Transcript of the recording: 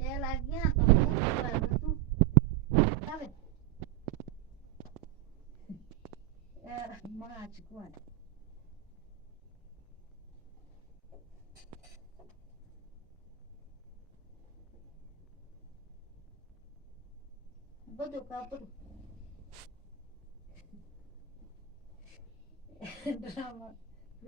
Ela adianta muito, sabe? É mágico, olha. Bodoh kau bodoh. Drama.